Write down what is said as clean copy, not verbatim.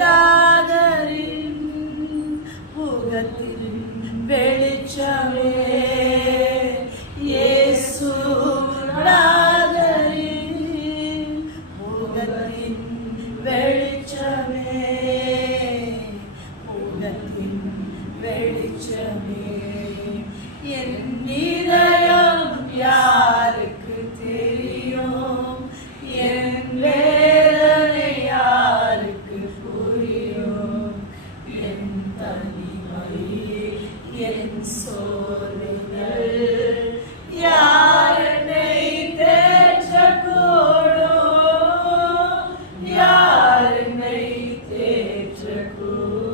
நாதரின் முகத்தின் வெளிச்சமே, இயேசு நாதரின் முகத்தின் வெளிச்சமே, முகத்தின் வெளிச்சமே. என் இதயம் யாருக்கு தெரியும், என் வேதனை யாருக்கு புரியும், என் தனிமை என் சோதனைகள் யார் என்னை தேற்றக்கூடும், யார் என்னை தேற்றக்கூடும்.